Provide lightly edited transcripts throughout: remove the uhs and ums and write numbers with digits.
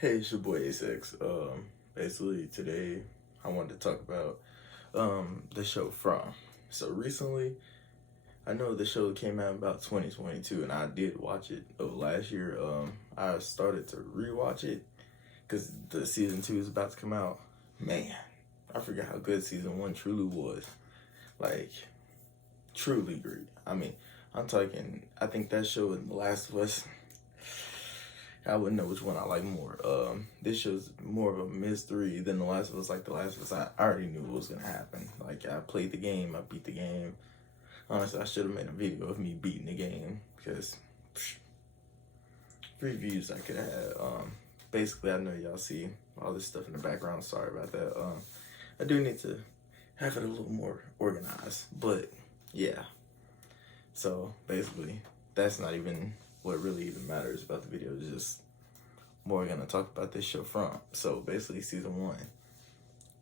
Hey, it's your boy A6. Basically today I wanted to talk about the show From. So recently, I know the show came out about 2022, and I did watch it of last year. I started to rewatch it because the season 2 is about to come out. Man, I forgot how good season 1 truly was. Like, truly great. I mean, I'm talking. I think that show and The Last of Us. I wouldn't know which one I like more. This show's more of a mystery than The Last of Us. Like The Last of Us, I already knew what was gonna happen. Like I played the game, I beat the game. Honestly, I should have made a video of me beating the game because reviews I could have had. Basically, I know y'all see all this stuff in the background. Sorry about that. I do need to have it a little more organized, but yeah. So basically, that's not even what really even matters about the video. It's just more gonna talk about this show From. So basically, season 1.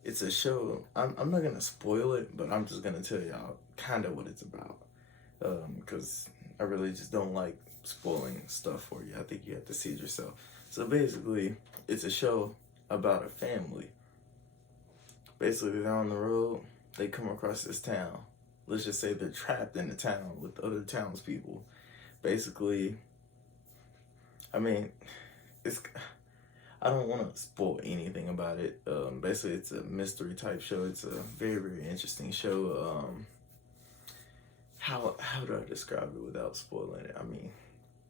It's a show. I'm not gonna spoil it, but I'm just gonna tell y'all kind of what it's about. Because I really just don't like spoiling stuff for you. I think you have to see it yourself. So basically, it's a show about a family. Basically, they're on the road. They come across this town. Let's just say they're trapped in the town with other townspeople. Basically, I mean, it's. I don't want to spoil anything about it. Basically, it's a mystery type show. It's a very interesting show. How do I describe it without spoiling it? I mean,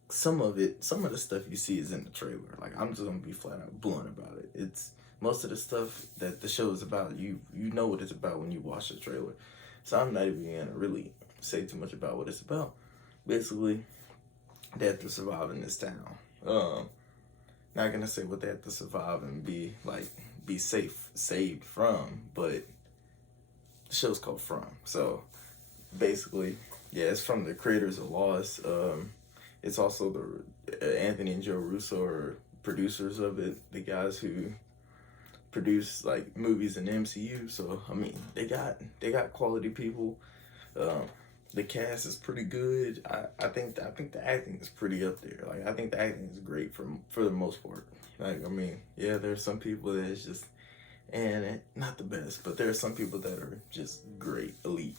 some of the stuff you see is in the trailer. Like I'm just gonna be flat out blunt about it. It's most of the stuff that the show is about. You know what it's about when you watch the trailer. So I'm not even gonna really say too much about what it's about. Basically, they have to survive in this town. Not gonna say what they have to survive and be safe, saved from, but the show's called From. So basically, yeah, it's from the creators of Lost. It's also the Anthony and Joe Russo are producers of it, the guys who produce like movies in the MCU. So I mean, they got quality people. Um, the cast is pretty good. I think the acting is pretty up there. Like I think the acting is great for the most part. Like I mean, yeah, there's some people that is just and not the best, but there are some people that are just great, elite.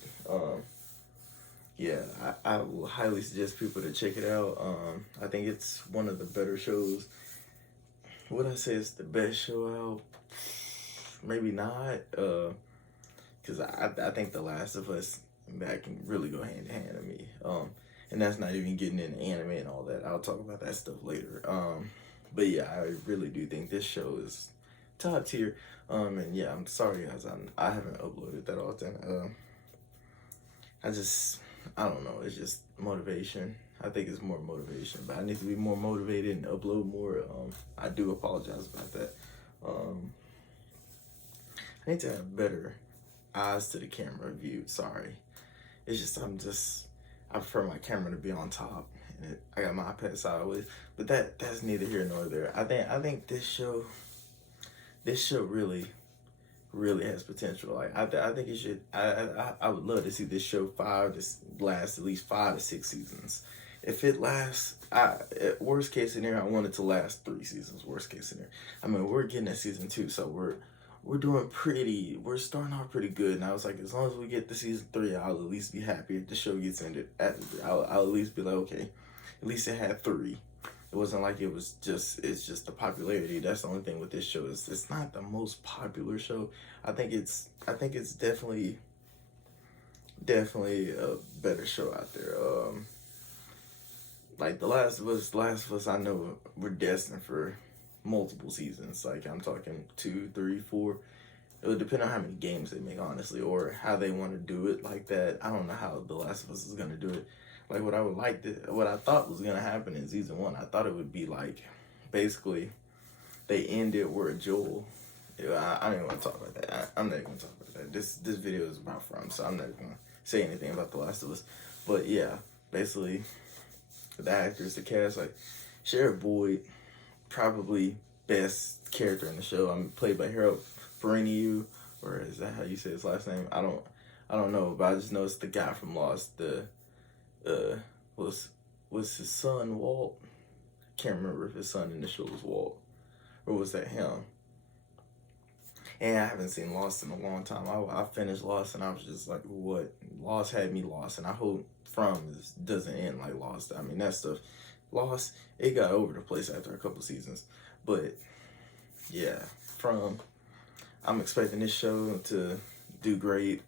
Yeah, I will highly suggest people to check it out. I think it's one of the better shows. Would I say it's the best show out? Maybe not. Because I think The Last of Us that can really go hand in hand to me. And that's not even getting into anime and all that. I'll talk about that stuff later. But yeah, I really do think this show is top tier. And yeah, I'm sorry guys, I haven't uploaded that often. I just I don't know. It's just motivation. I think it's more motivation, but I need to be more motivated and upload more. I do apologize about that. Um, I need to have better eyes to the camera view. Sorry, it's just I prefer my camera to be on top, and I got my iPad sideways. But that's neither here nor there. I think this show really has potential. Like I think it should. I would love to see this show last at least 5 to 6 seasons. If it lasts, worst case scenario, I want it to last 3 seasons. Worst case scenario. I mean, we're getting at season 2, so we're doing pretty. We're starting off pretty good. And I was like, as long as we get to season 3, I'll at least be happy if the show gets ended. I'll at least be like, okay, at least it had 3. It wasn't like it's just the popularity. That's the only thing with this show is it's not the most popular show. I think it's definitely a better show out there. Like The Last of Us, I know we're destined for multiple seasons. Like I'm talking 2, 3, 4. It would depend on how many games they make, honestly, or how they want to do it like that. I don't know how The Last of Us is gonna do it. Like what I thought was gonna happen in season 1. I thought it would be like, basically, they ended where Joel. I don't even want to talk about that. I'm not even gonna talk about that. This video is about From, so I'm not gonna say anything about The Last of Us. But yeah, basically, the actors, the cast, like Sheriff Boyd, probably best character in the show. I'm played by Harold Perrineau, or is that how you say his last name? I don't know, but I just know it's the guy from Lost. The was his son Walt? Can't remember if his son in the show was Walt. Or was that him? And I haven't seen Lost in a long time. I finished Lost and I was just like, what? Lost had me lost. And I hope doesn't end like Lost. I mean, that stuff, Lost, it got over the place after a couple seasons. But yeah, I'm expecting this show to do great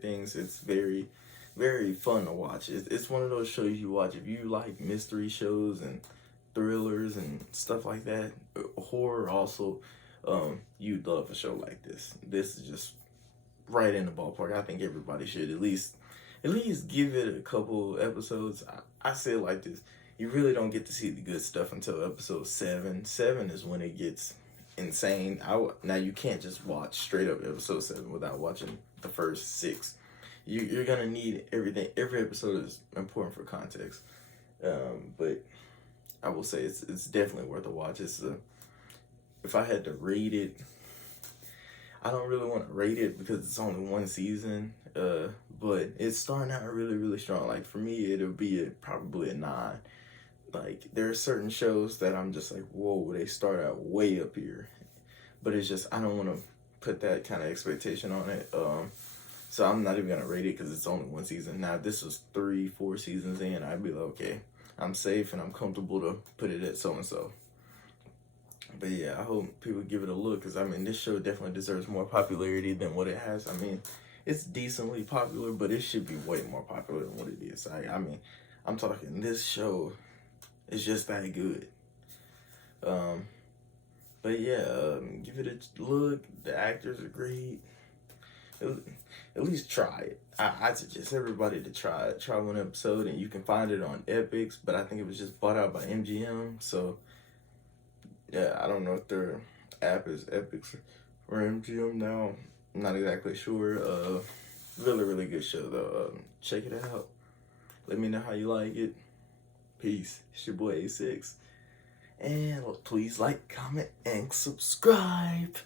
things. It's very, very fun to watch. It's one of those shows you watch if you like mystery shows and thrillers and stuff like that. Horror also. You'd love a show like this. This is just right in the ballpark. I think everybody should at least give it a couple episodes. I say it like this: you really don't get to see the good stuff until episode 7. 7 is when it gets insane. Now you can't just watch straight up episode 7 without watching the first 6. You're gonna need everything. Every episode is important for context. But I will say it's definitely worth a watch. If I had to rate it, I don't really want to rate it because it's only one season. But it's starting out really, really strong. Like for me, it'll be probably a 9. Like there are certain shows that I'm just like, whoa, they start out way up here. But it's just I don't want to put that kind of expectation on it. So I'm not even gonna rate it because it's only one season. Now if this was 3-4 seasons in, I'd be like, okay, I'm safe and I'm comfortable to put it at so and so. But yeah, I hope people give it a look because I mean this show definitely deserves more popularity than what it has. I mean, it's decently popular, but it should be way more popular than what it is. I mean, I'm talking this show is just that good. But yeah, give it a look. The actors are great. At least try it. I suggest everybody to try it. Try one episode, and you can find it on Epix. But I think it was just bought out by MGM, so. Yeah, I don't know if their app is Epix or MGM now. I'm not exactly sure. Really, really good show though. Check it out. Let me know how you like it. Peace. It's your boy A6. And please like, comment, and subscribe.